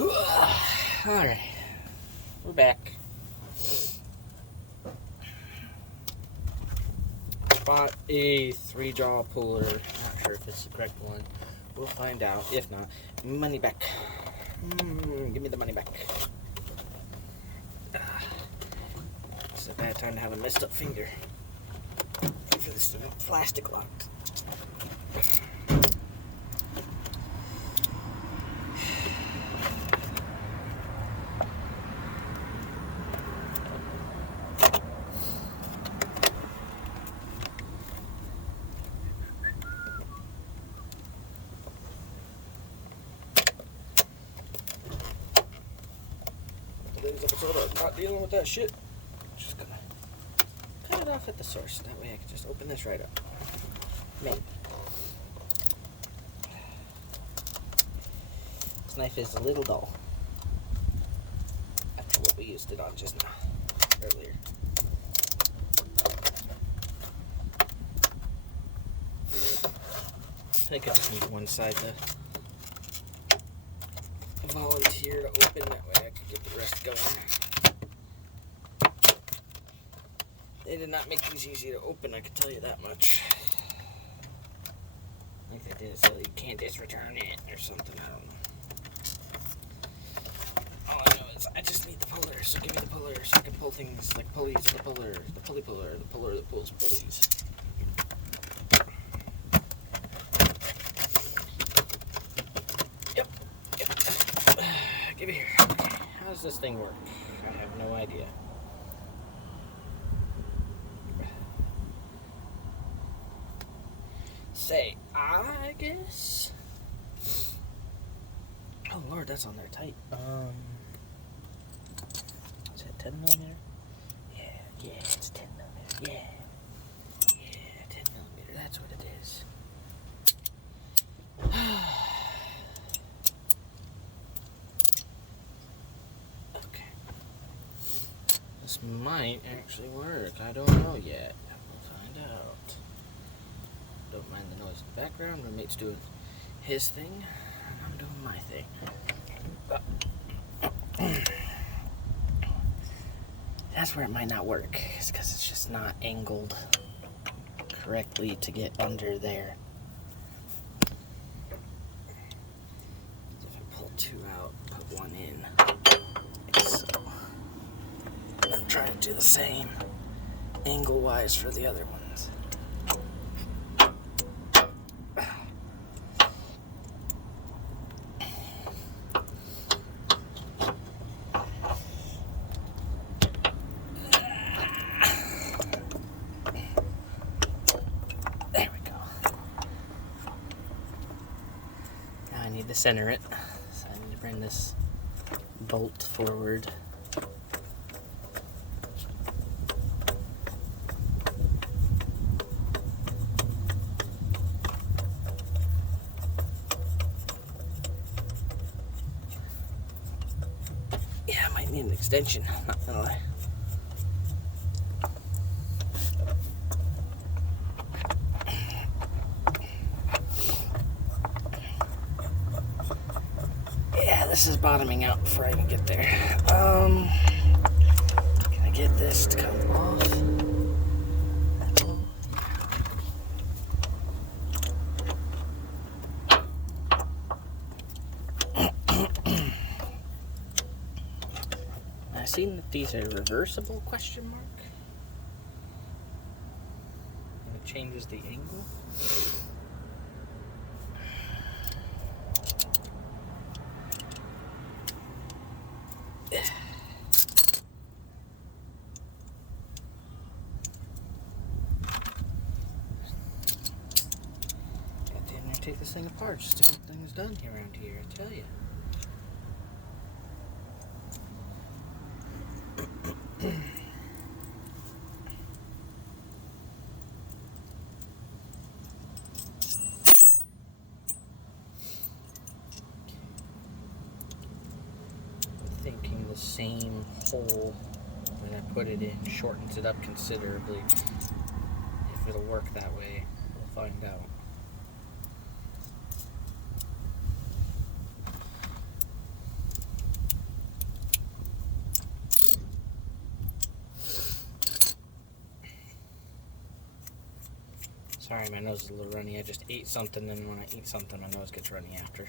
Alright, we're back. Bought a 3-jaw puller. Not sure if it's the correct one. We'll find out. If not, money back. Give me the money back. It's a bad time to have a messed up finger. For this plastic lock. Today's episode of not dealing with that shit. Just gonna cut it off at the source. That way I can just open this right up. Maybe. This knife is a little dull. After what we used it on just now, earlier. I think I just need one side to volunteer to open, that way I can get the rest going. They did not make these easy to open, I can tell you that much. I think they did it so you can't just return it or something, I don't know. All I know is I just need the puller, so give me the puller so I can pull things like pulleys of the puller, the pulley puller, the puller that pulls pulleys. Yep. Give it here. Okay. How does this thing work? I have no idea. Say, I guess. Oh Lord, that's on there tight. Is that 10 millimeter? Yeah, it's 10 millimeter. Yeah, 10 millimeter. That's what it is. Okay. This might actually work. I don't know yet. We'll find out. Don't mind the noise in the background. Roommate's doing his thing, and I'm doing my thing. That's where it might not work. It's because it's just not angled correctly to get under there. If I pull 2 out, put 1 in. Like so. I'm trying to do the same angle-wise for the other ones. To center it, so I need to bring this bolt forward. Yeah, I might need an extension, not gonna lie. This is bottoming out before I even get there. Can I get this to come off? I've seen that these are reversible, question mark. And it changes the angle. Take this thing apart just to get things done around here, I tell you. I'm thinking the same hole when I put it in shortens it up considerably. If it'll work that way, we'll find out. Sorry, my nose is a little runny. I just ate something, and when I eat something, my nose gets runny after.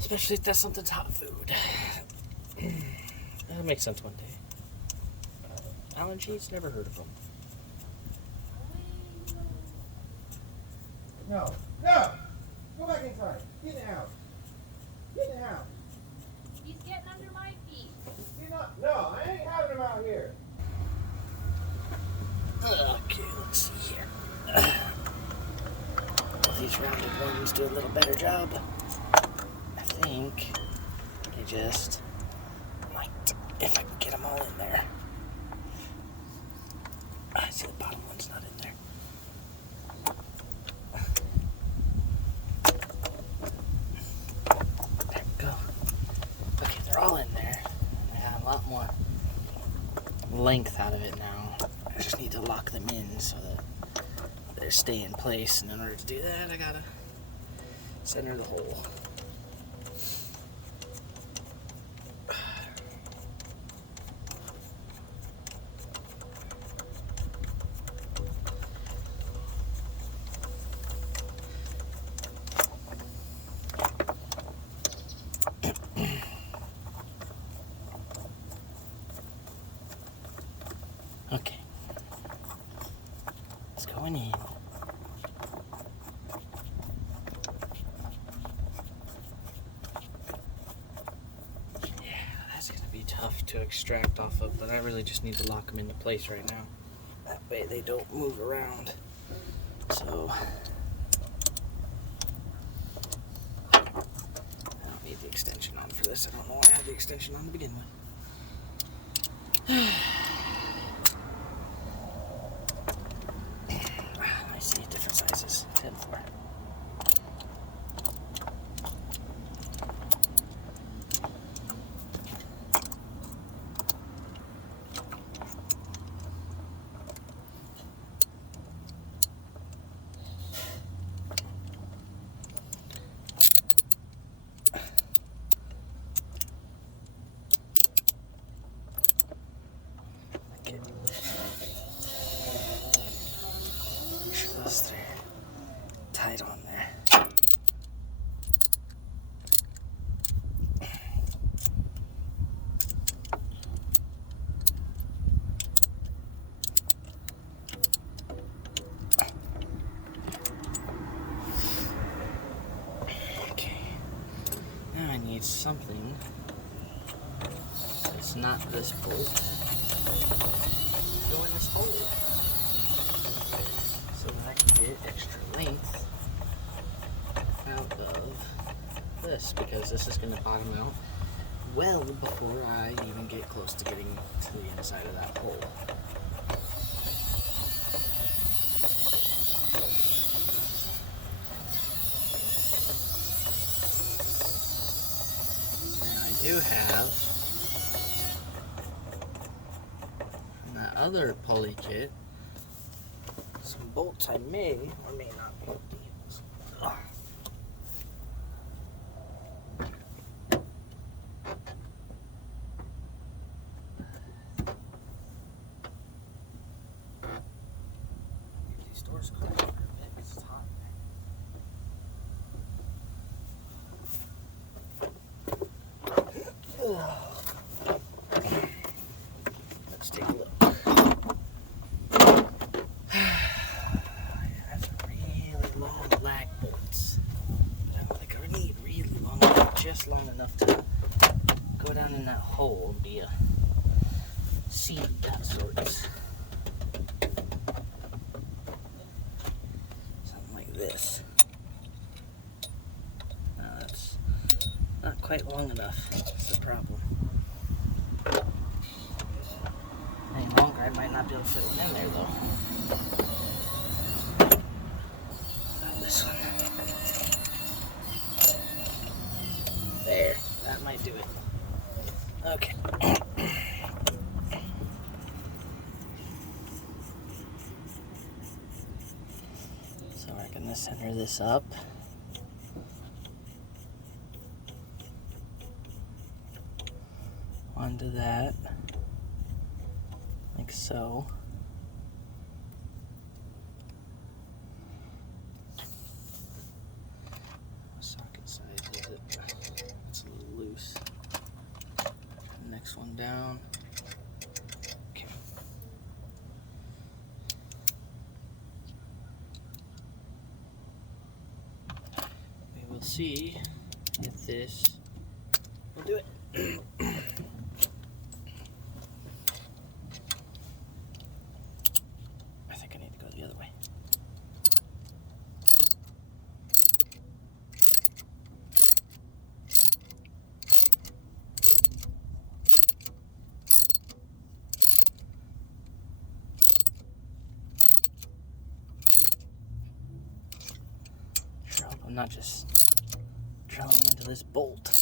Especially if that's something's hot food. That'll make sense one day. Allergies? Never heard of them. No. No! Go back inside. Get in the house. Get in the house. He's getting under my feet. No, I ain't having him out here. Okay, let's see here. These rounded ones do a little better job. I think they just might, if I can get them all in there. I see the bottom one's not in there. There we go. Okay, they're all in there. I got a lot more length out of it now. I just need to lock them in so that they stay in place, and in order to do that, I gotta center the hole. Okay, it's going in. Yeah, that's gonna be tough to extract off of, but I really just need to lock them into place right now. That way they don't move around. So, I don't need the extension on for this. I don't know why I had the extension on to begin with. I see different sizes. 10-4. Make sure those three are tight on there. Okay. Now I need something that's not this bolt. Go in this hole so that I can get extra length out of this, because this is going to bottom out well before I even get close to getting to the inside of that hole. And I do have that other pulley kit some bolts I may or may not be able to use. Ugh. These doors close a bit because it's hot in there. Let's take a look. That's really long lag bolts. Like I need really long, just long enough to go down in that hole and be a seed of that sorts. Something like this. No, that's not quite long enough. That's the problem. Any longer, I might not be able to fit one in there though. Not this one. There, that might do it. Okay. So we're gonna center this up. Onto that. Like so. see if this will do it. I think I need to go the other way. Sure hope I'm not just drilling into this bolt.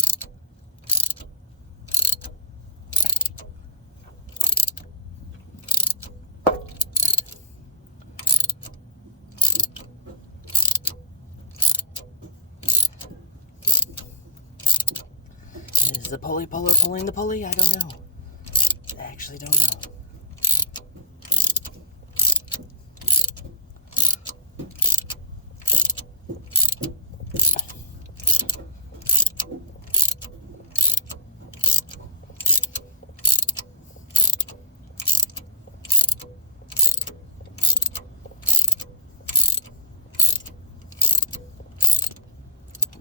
Is the pulley puller pulling the pulley? I don't know. I actually don't know.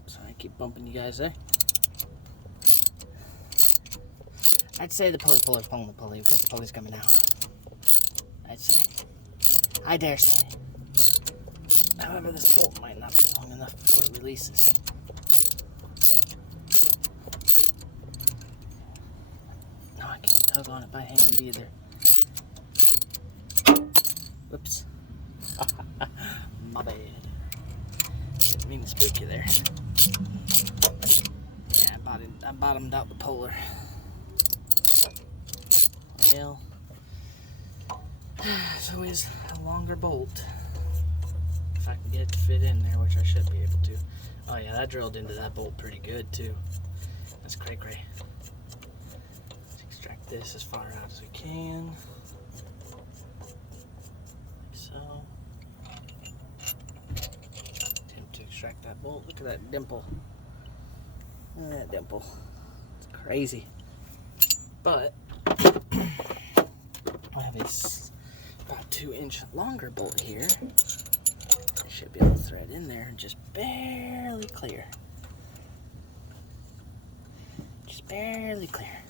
Sorry, I keep bumping you guys there. I'd say the pulley puller's pulling the pulley because the pulley's coming out. I'd say. I dare say. However, this bolt might not be long enough before it releases. No, I can't tug on it by hand either. Whoops. My bad. Didn't mean to spook you there. Yeah, I bottomed out the puller. Well, it's always a longer bolt. If I can get it to fit in there, which I should be able to. Oh yeah, that drilled into that bolt pretty good too. That's cray. Let's extract this as far out as we can. Like so. Attempt to extract that bolt. Look at that dimple. Look at that dimple. It's crazy. But I have this about 2-inch longer bolt here. I should be able to thread in there and just barely clear. Just barely clear.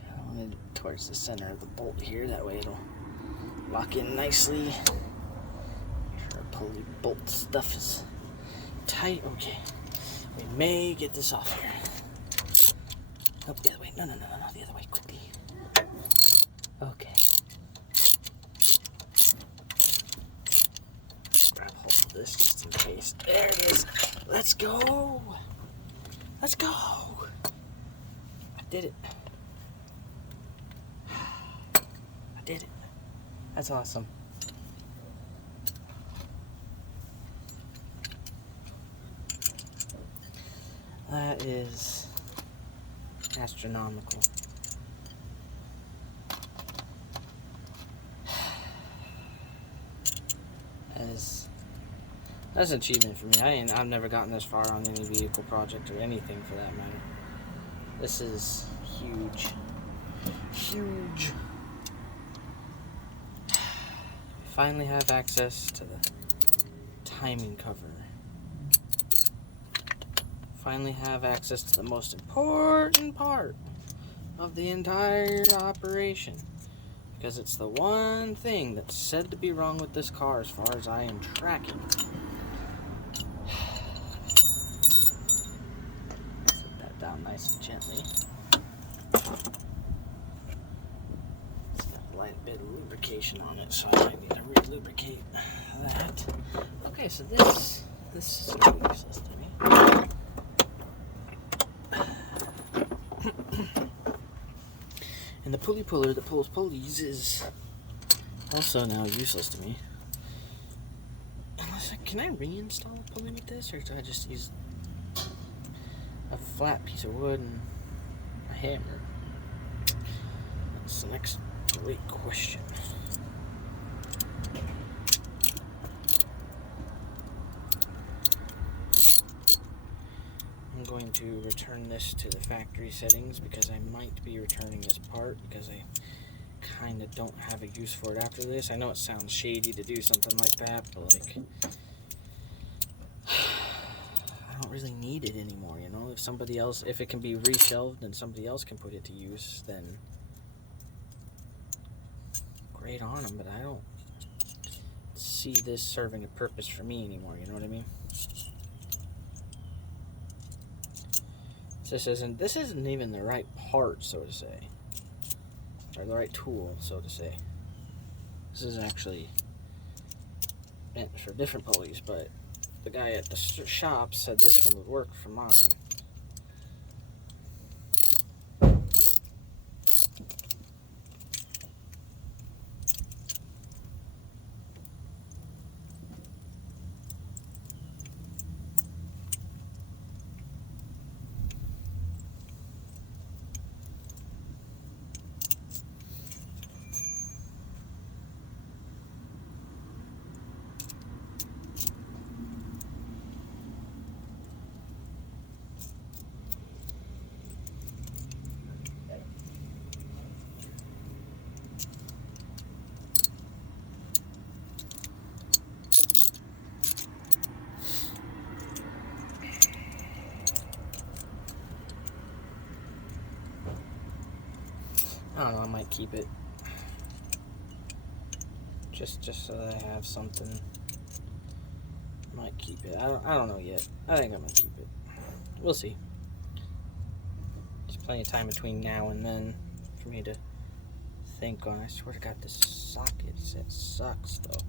I want it towards the center of the bolt here. That way it'll lock in nicely. Make sure our pulley bolt stuff is tight. Okay. We may get this off here. Oh, the other way. No, the other way, quickly. Okay. Grab hold of this just in case. There it is. Let's go. Let's go. I did it. I did it. That's awesome. That is astronomical. That's an achievement for me. I've never gotten this far on any vehicle project or anything for that matter. This is huge. Huge. We finally have access to the timing cover. Finally have access to the most important part of the entire operation, because it's the one thing that's said to be wrong with this car as far as I am tracking. Set that down nice and gently. It's got a light bit of lubrication on it, so I might need to re-lubricate that. Okay, so this is useless to me. And the pulley puller that pulls pulleys is also now useless to me. Can I reinstall a pulley with this, or do I just use a flat piece of wood and a hammer? That's the next great question. I'm going to return this to the factory settings because I might be returning this part because I kind of don't have a use for it after this. I know it sounds shady to do something like that, but like, I don't really need it anymore, you know? If it can be reshelved and somebody else can put it to use, then great on them, but I don't see this serving a purpose for me anymore, you know what I mean? This isn't even the right part, so to say. Or the right tool, so to say. This is actually meant for different pulleys, but the guy at the shop said this one would work for mine. I don't know, I might keep it. Just so that I have something. Might keep it. I don't know yet. I think I might keep it. We'll see. There's plenty of time between now and then for me to think on. I swear to God, this socket set sucks though.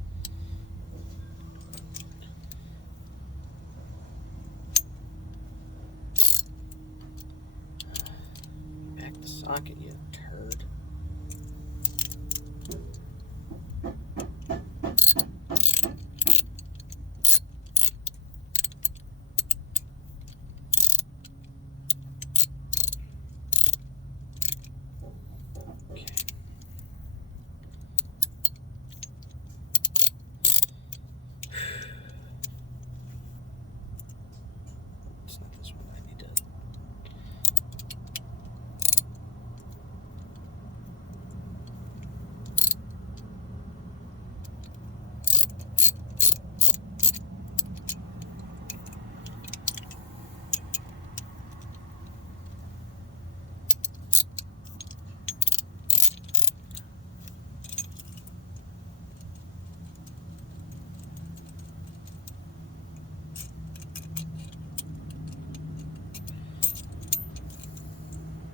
Back the socket, you turd.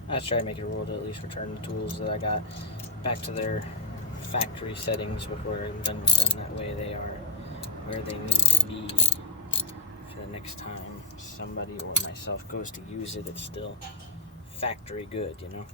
I was trying to make it a rule to at least return the tools that I got back to their factory settings before I'm done with them. That way they are where they need to be for the next time somebody or myself goes to use it. It's still factory good, you know?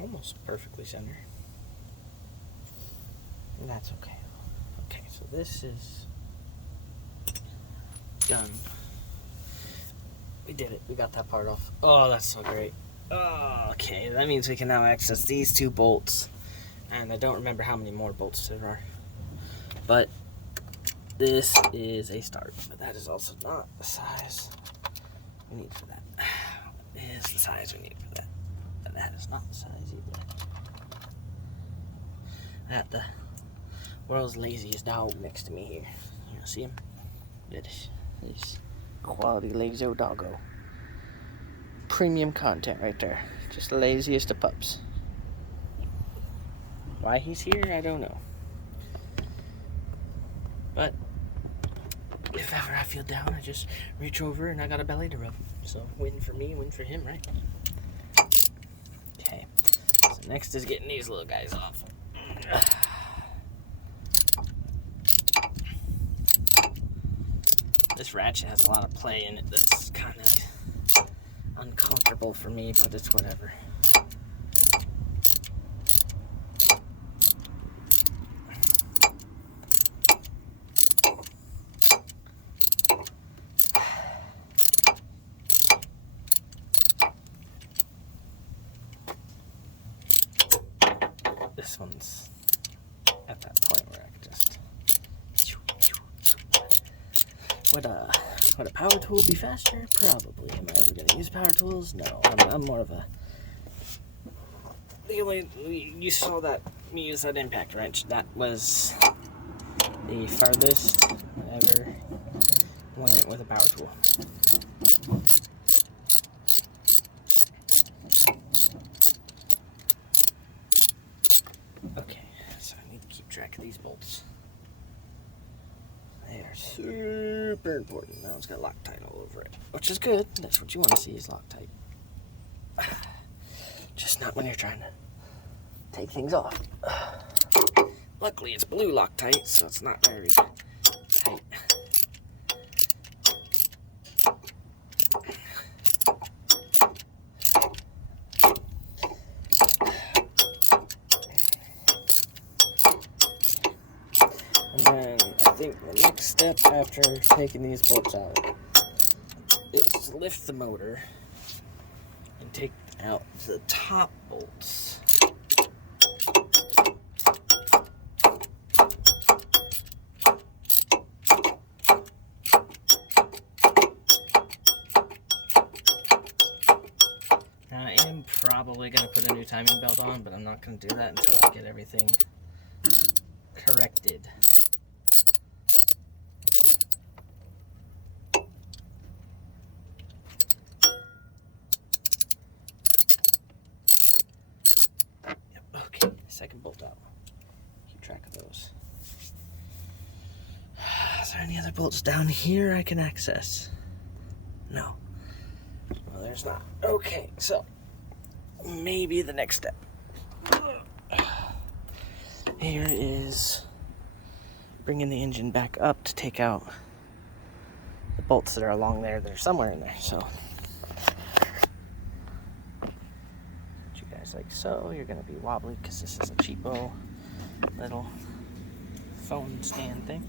Almost perfectly center. And that's okay. Okay, so this is done. We did it. We got that part off. Oh, that's so great. Oh, okay, that means we can now access these two bolts. And I don't remember how many more bolts there are. But this is a start. But that is also not the size we need for that. It is the size we need for that. And that is not the size either. I got the world's laziest dog next to me here. You see him? That is quality lazy doggo. Premium content right there. Just the laziest of pups. Why he's here, I don't know. But if ever I feel down, I just reach over and I got a belly to rub. So win for me, win for him, right? Okay. So next is getting these little guys off. This ratchet has a lot of play in it that's kind of uncomfortable for me, but it's whatever. This one's at that point where I can just... Would a power tool be faster? Probably. Am I ever going to use power tools? No. I'm more of a... You saw that, me use that impact wrench. That was the farthest I ever went with a power tool. Okay, so I need to keep track of these bolts. They are super important. Now it's got Loctite all over it, which is good. That's what you want to see is Loctite. Just not when you're trying to take things off. Luckily, it's blue Loctite, so it's not very tight. And then I think the next step after taking these bolts out is to lift the motor and take out the top bolts. Now I am probably going to put a new timing belt on, but I'm not going to do that until I get everything corrected. Okay, second bolt out. Keep track of those. Is there any other bolts down here I can access? No. Well, there's not. Okay, so maybe the next step. Here is bringing the engine back up to take out the bolts that are along there that are somewhere in there. So like so. You're going to be wobbly because this is a cheapo little phone stand thing.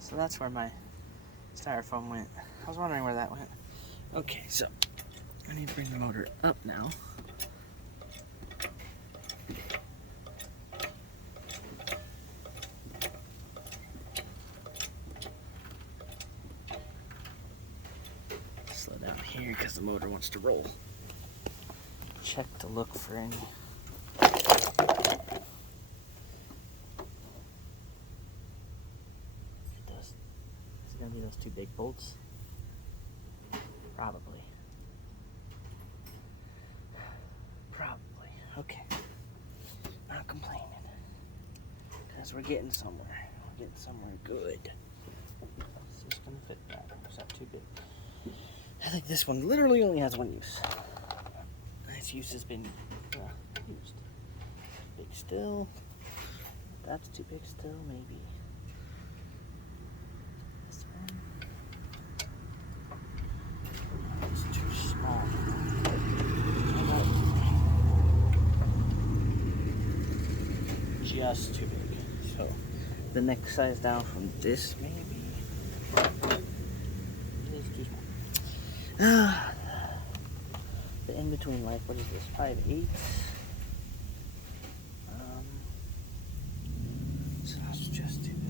So that's where my styrofoam went. I was wondering where that went. Okay, so I need to bring the motor up now. Slow down here because the motor wants to roll. Check to look for any. Is it going to be those two big bolts? Probably. Okay. Not complaining. Because we're getting somewhere. We're getting somewhere good. Is this going to fit that? Or is that too big? I think this one literally only has one use. Its use has been used. Big still. That's too big still, maybe. This one. It's too small. Just too big. So the next size down from this maybe is too small. The in between life, what is this? 5/8. So that's just too big.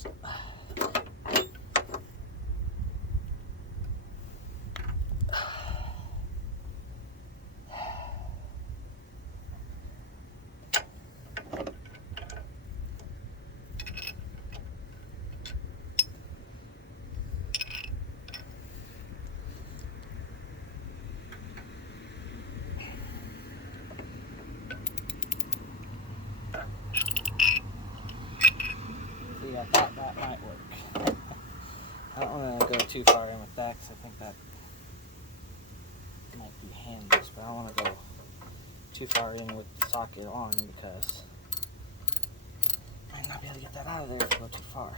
See, I thought that might work. I don't want to go too far in with that because I think that might be handless, but I don't want to go too far in with the socket on because I might not be able to get that out of there if I go too far.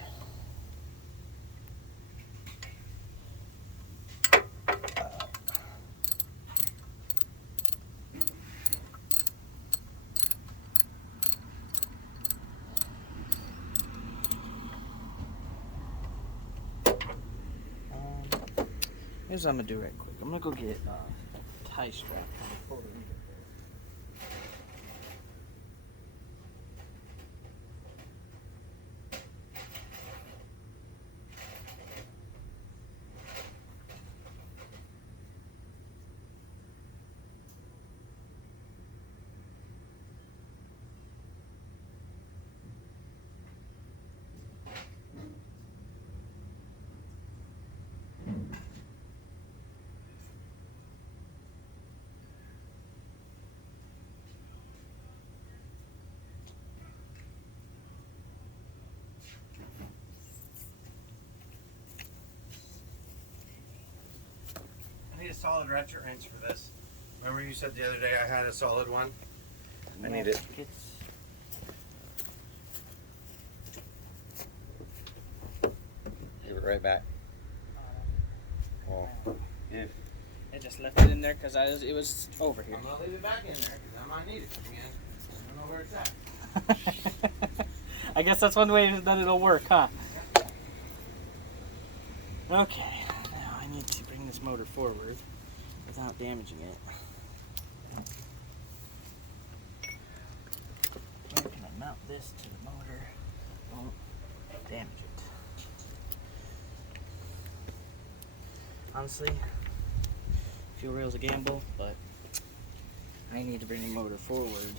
Here's what I'm gonna do right quick. I'm gonna go get a tie strap. I need a solid ratchet wrench for this. Remember you said the other day I had a solid one? I need it. Give it right back. Well, if I just left it in there because it was over here. I'm gonna leave it back in there because I might need it again. I don't know where it's at. I guess that's one way that it'll work, huh? Okay, now I need to bring this motor forward without damaging it. Where can I mount this to the motor? Won't damage it. Honestly, fuel rail's a gamble, but I need to bring the motor forward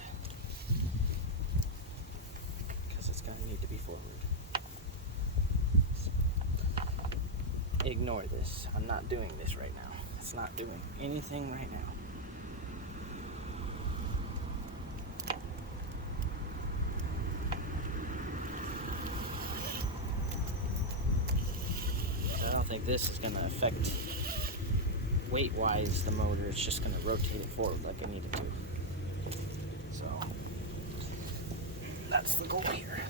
because it's gonna need to be forward. Ignore this. I'm not doing this right now. It's not doing anything right now. I don't think this is going to affect weight-wise the motor. It's just going to rotate it forward like I need it to. So that's the goal here.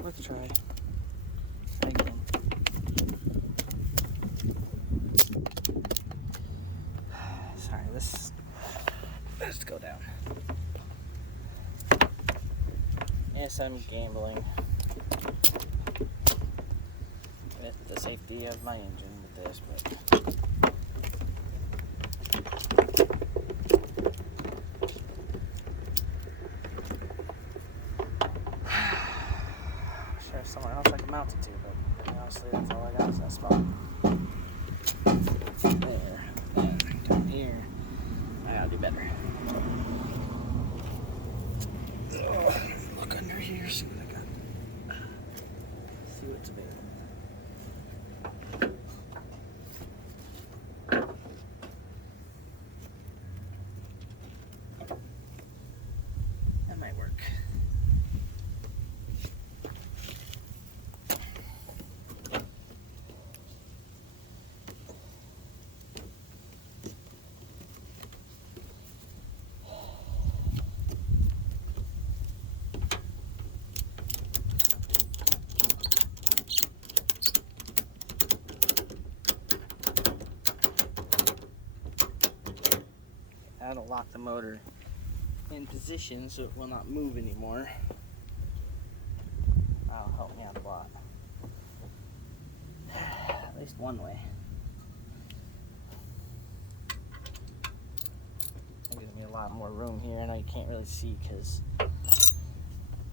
Let's try again. Sorry, let's go down. Yes, I'm gambling with the safety of my engine with this, but somewhere else I can mount it to, but honestly, that's all I got is that spot. There, and down here, I gotta do better. Look under here, see what I got. See what's available. That might work. lock the motor in position so it will not move anymore. That'll help me out a lot. At least one way. It'll give me a lot more room here. I know you can't really see because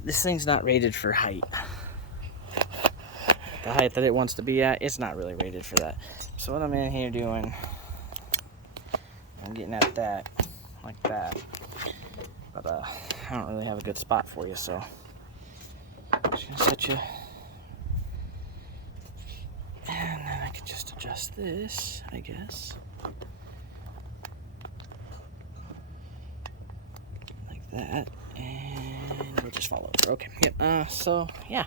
this thing's not rated for height. The height that it wants to be at, it's not really rated for that. So what I'm in here doing, I'm getting at that, like that. But I don't really have a good spot for you, so I'm just gonna set you. And then I can just adjust this, I guess. Like that. And we'll just follow over. Okay. Yep. So, yeah.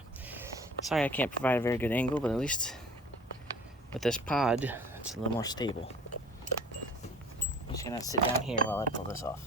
Sorry I can't provide a very good angle, but at least with this pod, it's a little more stable. I'm just gonna sit down here while I pull this off.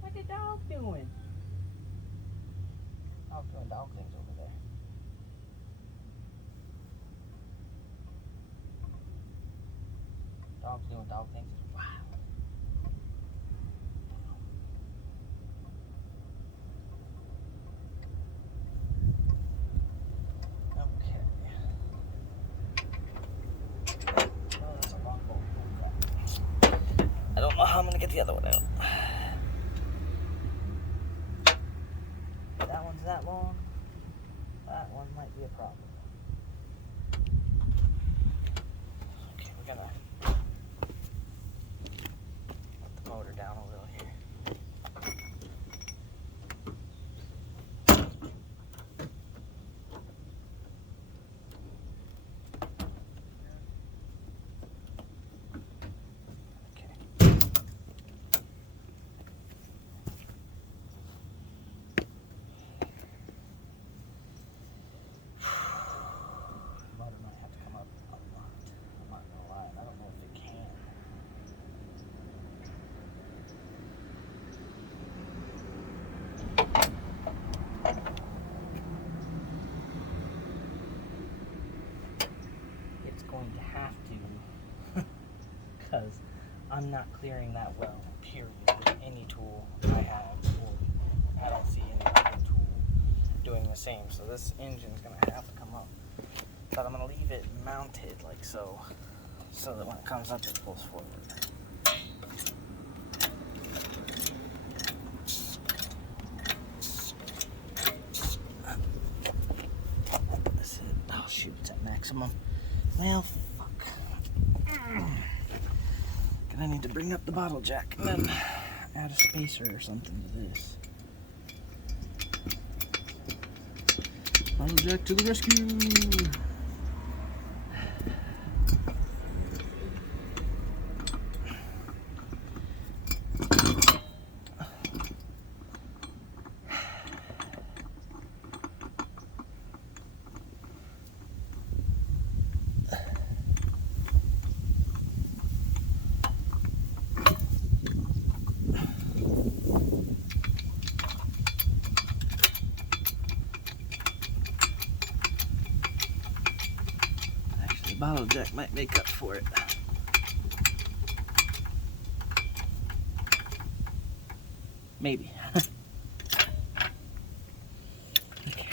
What the dog doing? Dog's doing dog things over there. Dog's doing dog things. Wow. Okay. Oh, that's a long bolt. I don't know how I'm gonna get the other one out. That one's that long. That one might be a problem. Okay, we're gonna let the motor down a little here. Going to have to, because I'm not clearing that well, period, with any tool I have, or I don't see any other tool doing the same. So this engine's going to have to come up, but I'm going to leave it mounted like so, so that when it comes up it pulls forward. This is, oh shoot, it's at maximum. Well, fuck. Gonna need to bring up the bottle jack and then add a spacer or something to this. Bottle jack to the rescue! Bottle jack might make up for it. Maybe. Okay.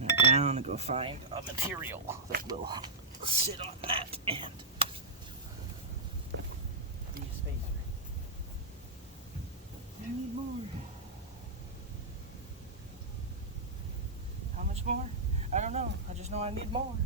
Now down and go find a material that will sit on that and be a spacer. I need more. How much more? I don't know. I just know I need more.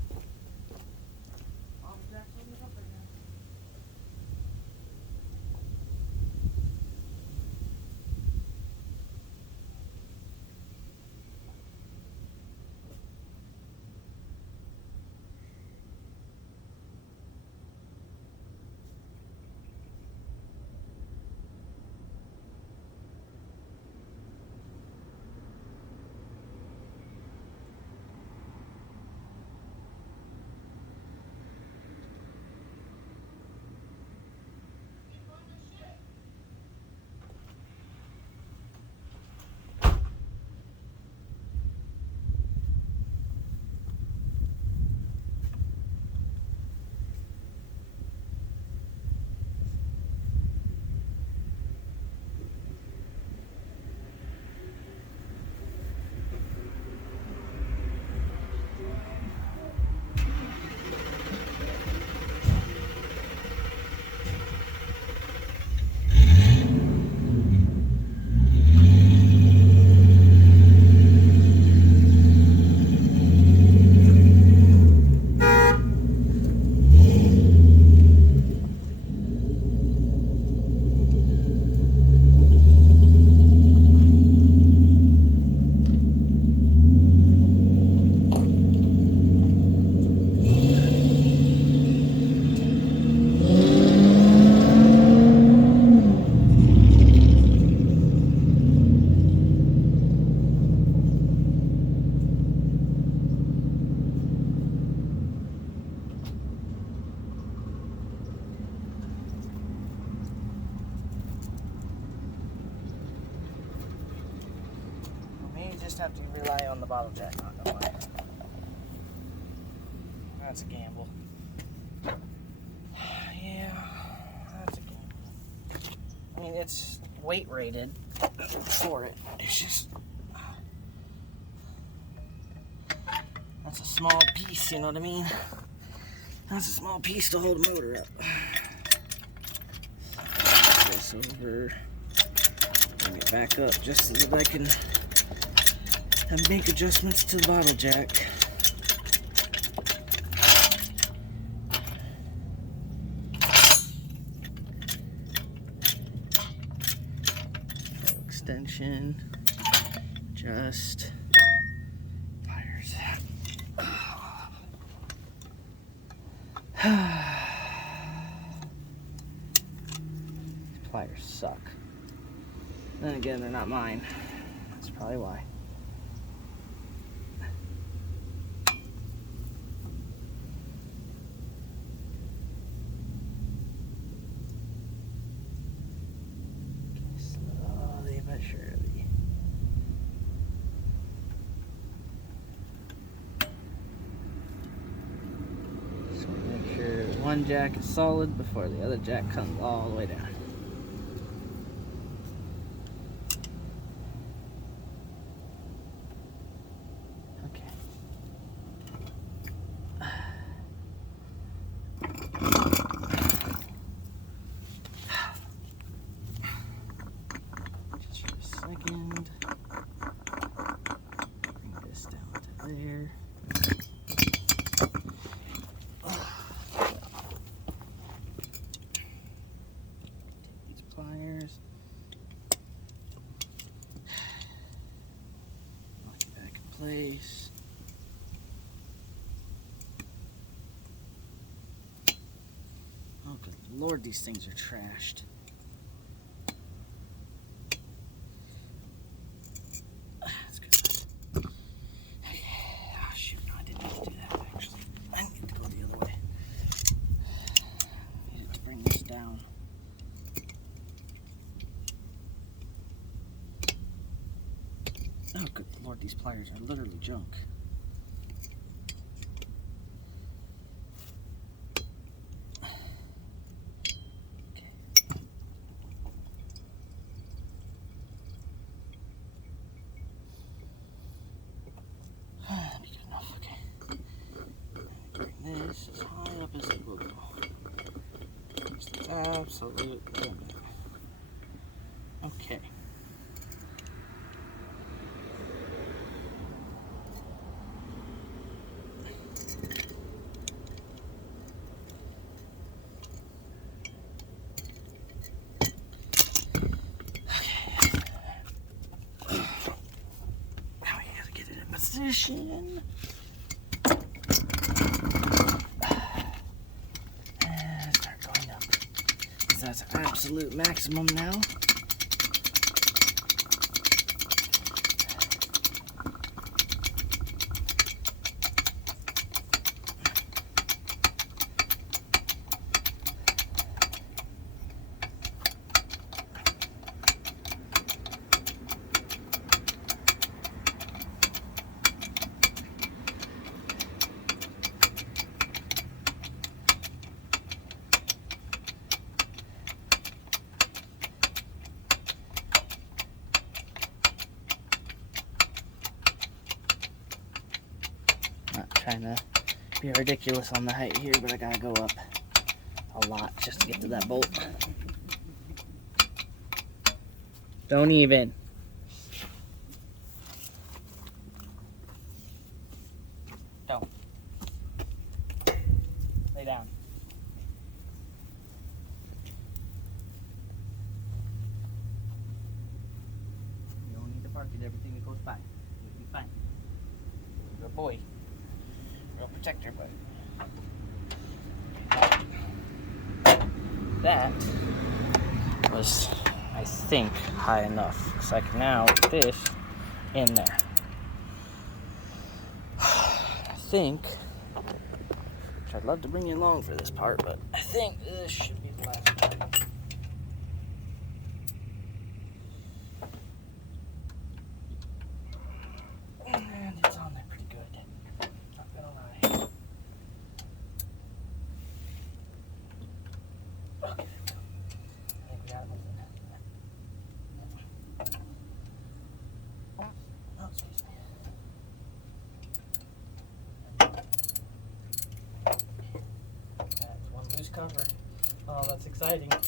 just have to rely on the bottle jack, not gonna lie. That's a gamble. Yeah, that's a gamble. I mean, it's weight rated for it. It's just... That's a small piece, you know what I mean? That's a small piece to hold the motor up. Put this over. Bring it back up just so that I can make adjustments to the bottle jack. Extension. Just pliers. These pliers suck. Then again, they're not mine. That's probably why. Slowly but surely. Just want to make sure one jack is solid before the other jack comes all the way down. Second, bring this down to there. Take these pliers, lock it back in place. Oh, good Lord, these things are trashed. Oh, good Lord, these pliers are literally junk. Okay. That'd be good enough, okay. Bring this as high up as it will go. Just the absolute limit. Okay. Position. And start going up. So that's absolute maximum now. Not trying to be ridiculous on the height here, but I gotta go up a lot just to get to that bolt. Don't even. Don't. Lay down. You don't need to bark at everything that goes by. You'll be fine. You're a boy. You're a protector, but that was, I think, high enough. Because I can now put this in there. I think, which I'd love to bring you along for this part, but I think this should be the last part. exciting. The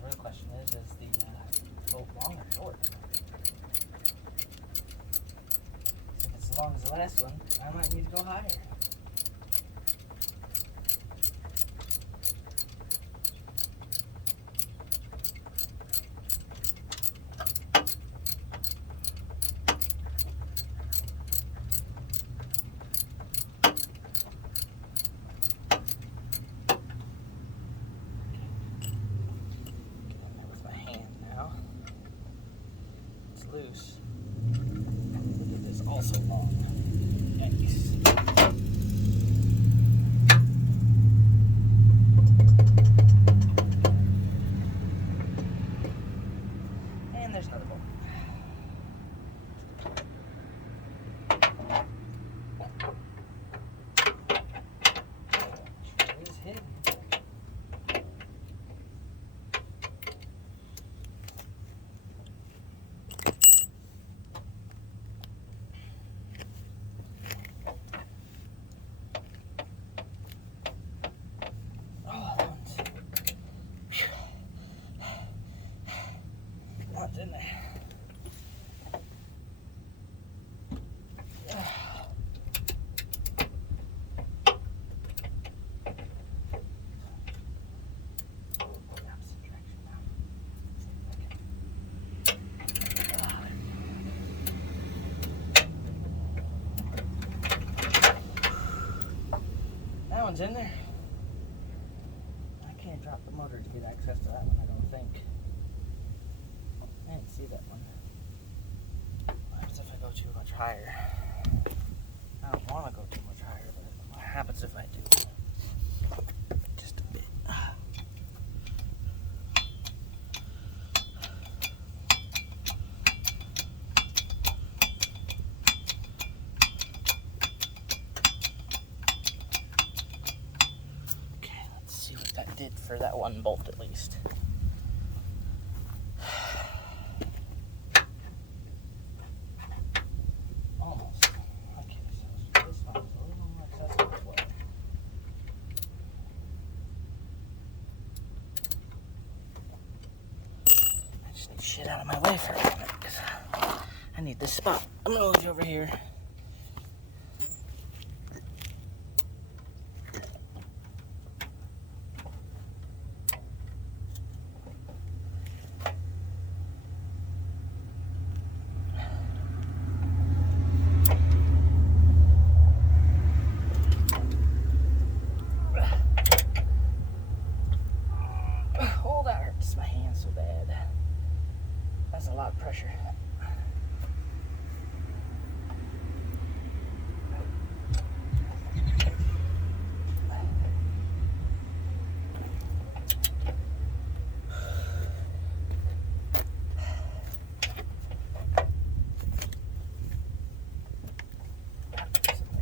real question is the boat long or short? If it's as long as the last one, I might need to go higher. Loose. Look at this, also long. Yikes. And there's another bolt. Sure is hidden. What's in there? That one's in there. I can't drop the motor to get access to that one, I don't think. I didn't see that one. What happens if I go too much higher? I don't want to go too much higher, but what happens if I do? Just a bit. Okay, let's see what that did for that one bolt at least. Shit out of my way for a minute because I need this spot. I'm gonna move you over here. Oh, that hurts my hand so bad. That's a lot of pressure.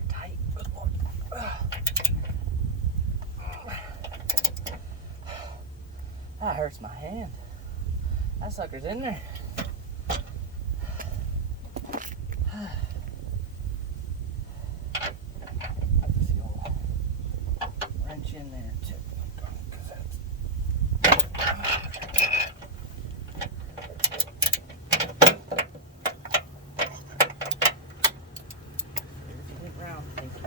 Tight. Good Lord. That hurts my hand. That sucker's in there. Wrench in there too. Round, thank you.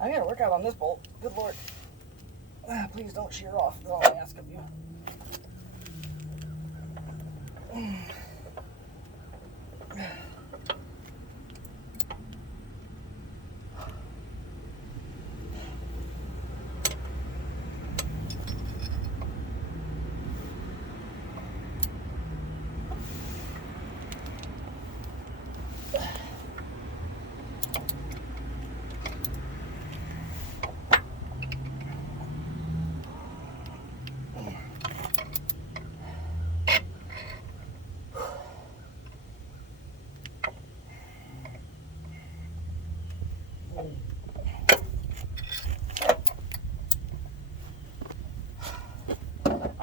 I gotta work out on this bolt. Good Lord. Please don't shear off. That's all I ask of you.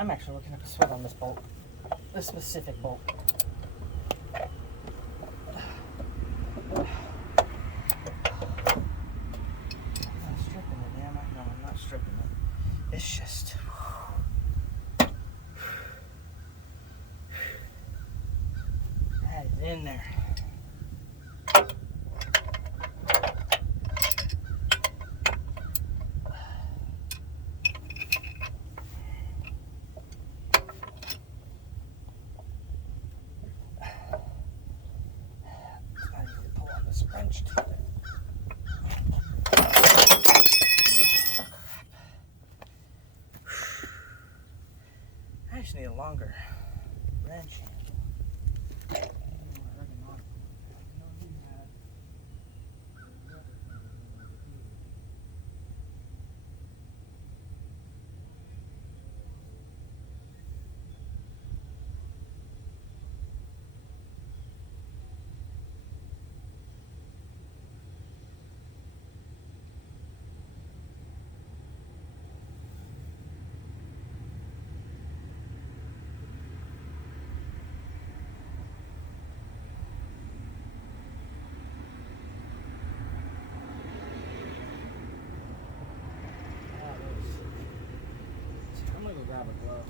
I'm actually looking up a sweat on this bolt. This specific bolt. I'm not stripping it, am I? No, I'm not stripping it. It's just... that is in there. Wrenched. I just need a longer wrench handle. I'm gonna go grab a glove.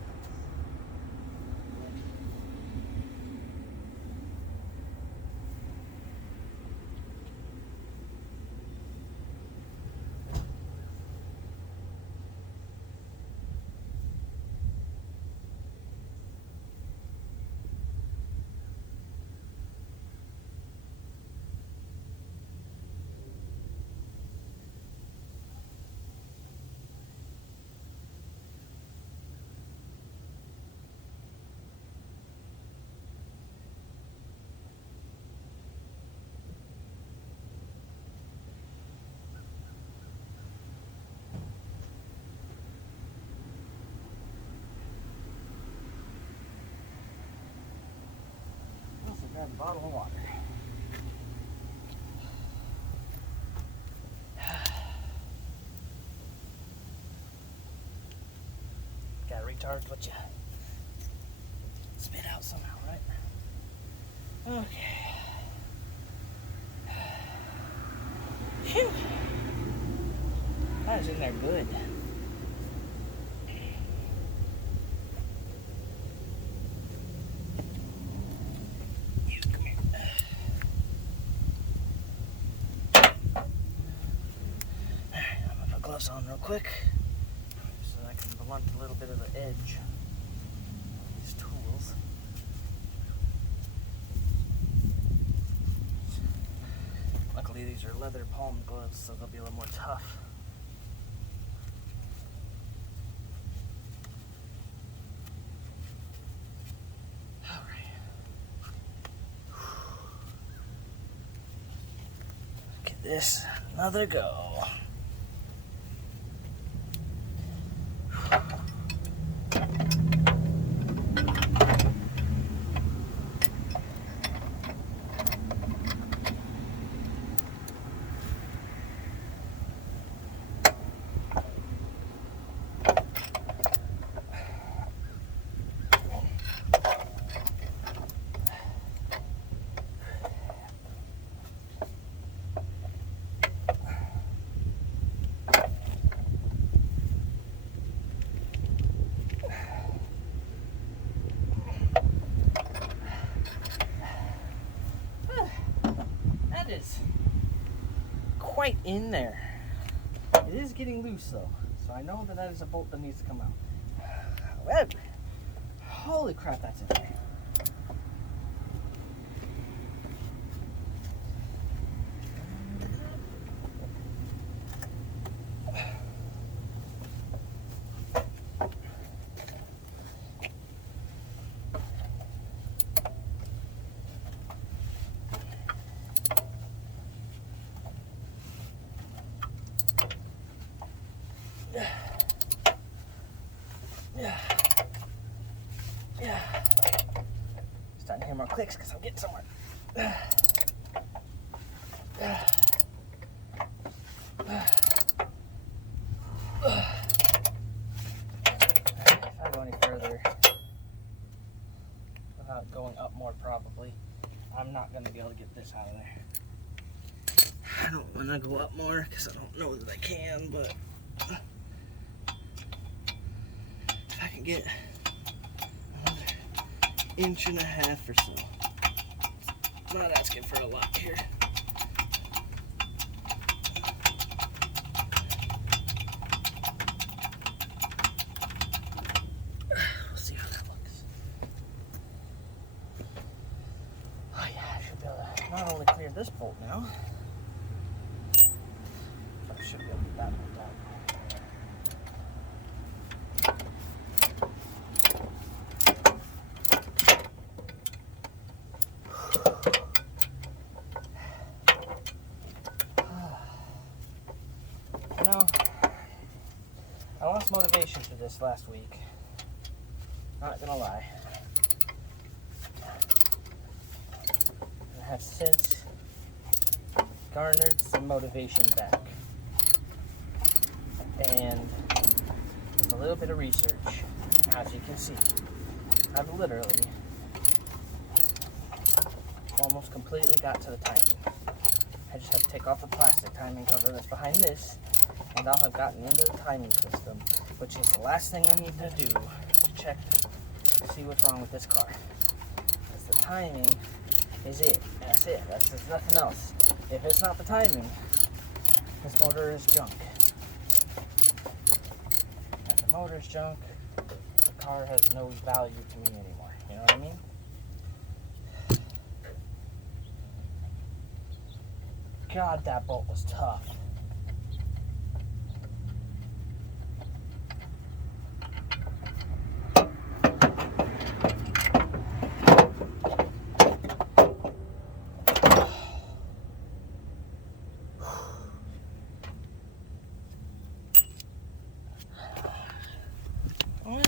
Grab a bottle of water. Gotta recharge what you spit out somehow, right? Okay. Phew. That was in there good. Gloves on real quick so I can blunt a little bit of the edge of these tools. Luckily these are leather palm gloves, so they'll be a little more tough. Alright. Give this another go. Is quite in there. It is getting loose though, so I know that is a bolt that needs to come out. However, holy crap, that's in there. Yeah. Starting to hear more clicks because I'm getting somewhere. If I go any further, going up more probably. I'm not going to be able to get this out of there. I don't want to go up more because I don't know that I can, but if I can get another 1.5 inches or so. I'm not asking for a lot here. We'll see how that looks. Oh yeah, I should be able to not only clear this bolt now, but I should be able to get that bolt out. No, I lost motivation for this last week. Not gonna lie. I have since garnered some motivation back. And with a little bit of research, as you can see, I've literally almost completely got to the timing. I just have to take off the plastic timing cover that's behind this, and I'll have gotten into the timing system, which is the last thing I need to do to check to see what's wrong with this car. Because the timing is it. That's it. There's nothing else. If it's not the timing, this motor is junk. If the motor is junk, the car has no value to me anymore. You know what I mean? God, that bolt was tough.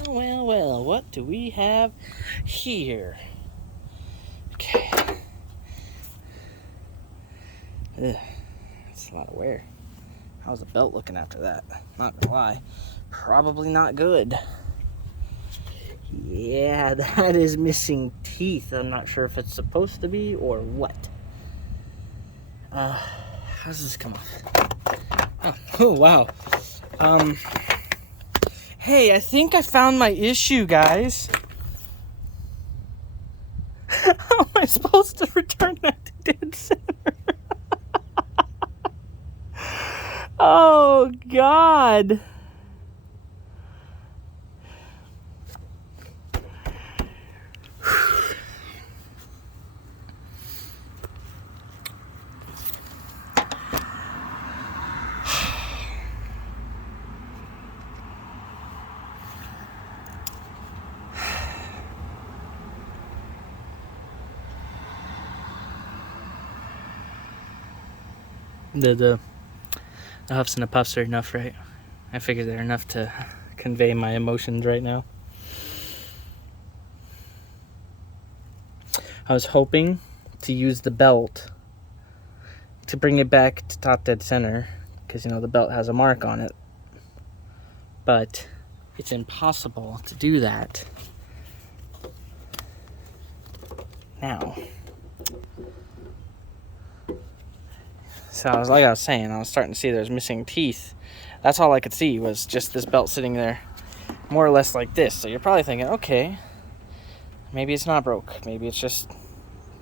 Well, what do we have here? Okay. Ugh, that's a lot of wear. How's the belt looking after that? Not gonna lie, probably not good. Yeah, that is missing teeth. I'm not sure if it's supposed to be or what. How does this come off? Oh wow. Hey, I think I found my issue, guys. How am I supposed to return that to dead center? Oh, God. The huffs and the puffs are enough, right? I figure they're enough to convey my emotions right now. I was hoping to use the belt to bring it back to top dead center, because, you know, the belt has a mark on it. But it's impossible to do that now. So I was saying, I was starting to see there's missing teeth. That's all I could see was just this belt sitting there, more or less like this. So you're probably thinking, okay, maybe it's not broke. Maybe it's just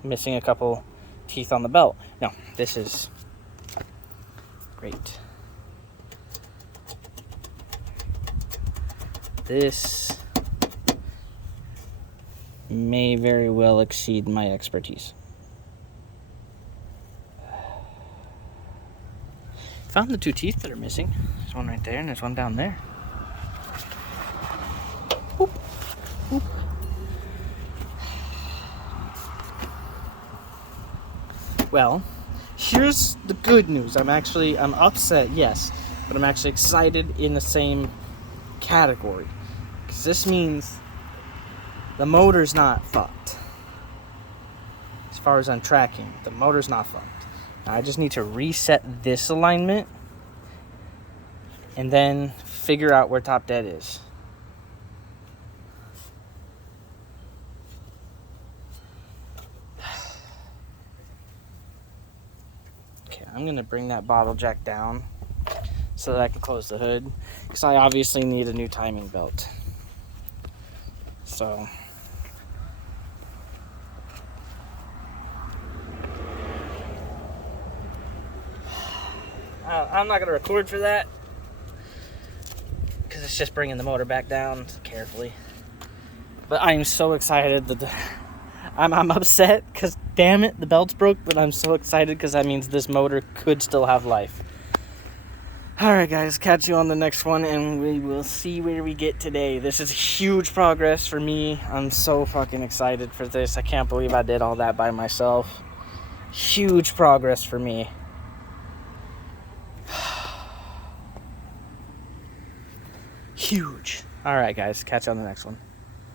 missing a couple teeth on the belt. No, this is great. This may very well exceed my expertise. Found the 2 teeth that are missing. There's one right there and there's one down there. Oop. Oop. Well, here's the good news. I'm upset, yes, but I'm actually excited in the same category. Because this means the motor's not fucked. As far as I'm tracking, the motor's not fucked. I just need to reset this alignment and then figure out where top dead is. Okay, I'm gonna bring that bottle jack down so that I can close the hood, because I obviously need a new timing belt. So I'm not gonna record for that because it's just bringing the motor back down carefully. But I am so excited that I'm upset because damn it, the belt's broke, but I'm so excited because that means this motor could still have life. Alright guys, catch you on the next one and we will see where we get today. This is huge progress for me. I'm so fucking excited for this. I can't believe I did all that by myself. Huge progress for me. Huge. Alright guys, catch you on the next one.